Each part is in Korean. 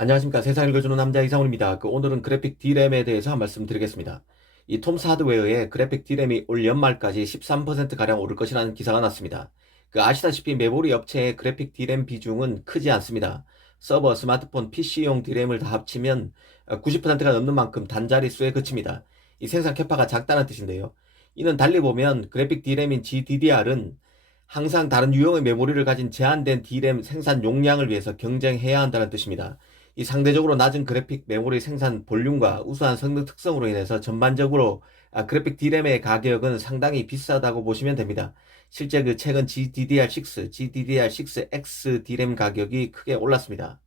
안녕하십니까. 세상을 읽어주는 남자 이상훈입니다. 오늘은 그래픽 D램에 대해서 한 말씀 드리겠습니다. 이 톰스 하드웨어의 그래픽 D램이 올 연말까지 13%가량 오를 것이라는 기사가 났습니다. 아시다시피 메모리 업체의 그래픽 D램 비중은 크지 않습니다. 서버, 스마트폰, PC용 D램을 다 합치면 90%가 넘는 만큼 단자리 수에 그칩니다. 이 생산 캐파가 작다는 뜻인데요. 이는 달리 보면 그래픽 D램인 GDDR은 항상 다른 유형의 메모리를 가진 제한된 D램 생산 용량을 위해서 경쟁해야 한다는 뜻입니다. 이 상대적으로 낮은 그래픽 메모리 생산 볼륨과 우수한 성능 특성으로 인해서 전반적으로 그래픽 D램의 가격은 상당히 비싸다고 보시면 됩니다. 실제 최근 GDDR6, GDDR6X D램 가격이 크게 올랐습니다.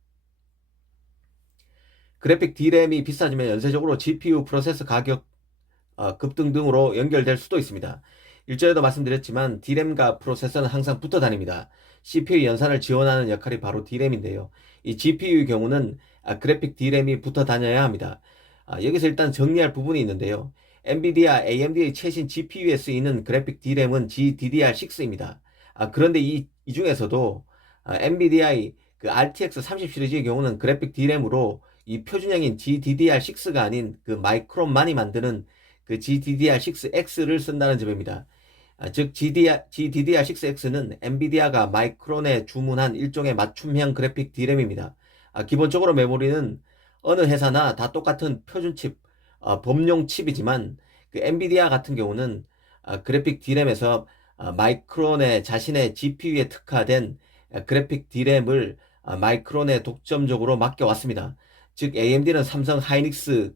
그래픽 D램이 비싸지면 연쇄적으로 GPU 프로세서 가격 급등 등으로 연결될 수도 있습니다. 일전에도 말씀드렸지만 D램과 프로세서는 항상 붙어 다닙니다. CPU 연산을 지원하는 역할이 바로 D램인데요. 이 GPU의 경우는 그래픽 D램이 붙어 다녀야 합니다. 여기서 일단 정리할 부분이 있는데요. 엔비디아, AMD의 최신 GPU에 쓰이는 그래픽 D램은 GDDR6입니다. 그런데 이 중에서도 엔비디아의 RTX 30 시리즈의 경우는 그래픽 D램으로 이 표준형인 GDDR6가 아닌 마이크론만이 만드는 GDDR6X를 쓴다는 점입니다. 즉 GDDR6X는 엔비디아가 마이크론에 주문한 일종의 맞춤형 그래픽 D램입니다. 기본적으로 메모리는 어느 회사나 다 똑같은 표준 칩, 범용 칩이지만 엔비디아 같은 경우는 그래픽 D램에서 마이크론의 자신의 GPU에 특화된 그래픽 D램을 마이크론에 독점적으로 맡겨왔습니다. 즉 AMD는 삼성 하이닉스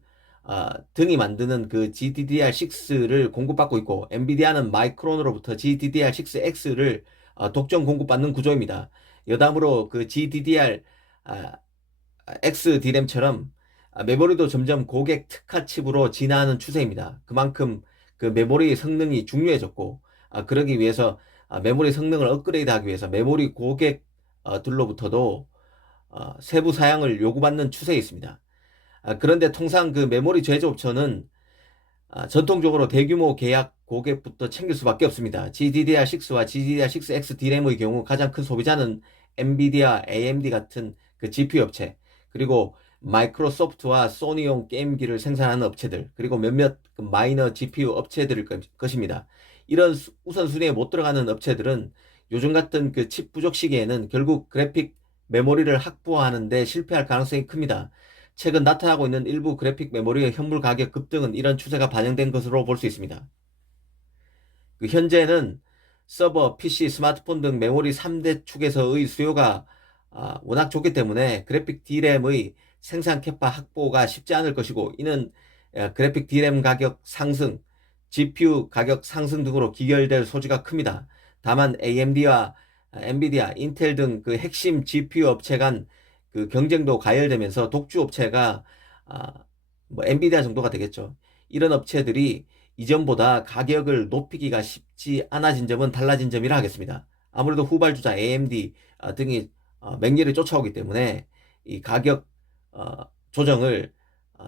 등이 만드는 GDDR6를 공급받고 있고 엔비디아는 마이크론으로부터 GDDR6X를 독점 공급받는 구조입니다. 여담으로 GDDR X D램처럼 메모리도 점점 고객 특화 칩으로 진화하는 추세입니다. 그만큼 메모리 성능이 중요해졌고 그러기 위해서 메모리 성능을 업그레이드하기 위해서 메모리 고객들로부터도 세부 사양을 요구받는 추세에 있습니다. 그런데 통상 메모리 제조업체는 전통적으로 대규모 계약 고객부터 챙길 수밖에 없습니다. GDDR6와 GDDR6X D램의 경우 가장 큰 소비자는 엔비디아, AMD 같은 GPU 업체, 그리고 마이크로소프트와 소니용 게임기를 생산하는 업체들, 그리고 몇몇 마이너 GPU 업체들일 것입니다. 이런 우선순위에 못 들어가는 업체들은 요즘 같은 칩 부족 시기에는 결국 그래픽 메모리를 확보하는 데 실패할 가능성이 큽니다. 최근 나타나고 있는 일부 그래픽 메모리의 현물 가격 급등은 이런 추세가 반영된 것으로 볼 수 있습니다. 현재는 서버, PC, 스마트폰 등 메모리 3대 축에서의 수요가 워낙 좋기 때문에 그래픽 D램의 생산 캐파 확보가 쉽지 않을 것이고, 이는 그래픽 D램 가격 상승, GPU 가격 상승 등으로 기결될 소지가 큽니다. 다만 AMD와 엔비디아, 인텔 등 핵심 GPU 업체 간 경쟁도 가열되면서 독주 업체가 엔비디아 정도가 되겠죠. 이런 업체들이 이전보다 가격을 높이기가 쉽지 않아진 점은 달라진 점이라 하겠습니다. 아무래도 후발주자 AMD 등이 맹렬히 쫓아오기 때문에 이 가격 조정을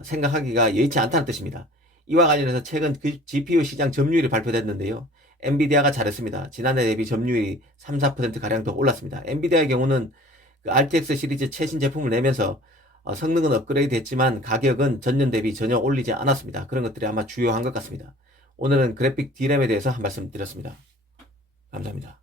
생각하기가 여의치 않다는 뜻입니다. 이와 관련해서 최근 GPU 시장 점유율이 발표됐는데요. 엔비디아가 잘했습니다. 지난해 대비 점유율이 3, 4%가량 더 올랐습니다. 엔비디아의 경우는 RTX 시리즈 최신 제품을 내면서 성능은 업그레이드 했지만 가격은 전년 대비 전혀 올리지 않았습니다. 그런 것들이 아마 주요한 것 같습니다. 오늘은 그래픽 D램에 대해서 한 말씀 드렸습니다. 감사합니다.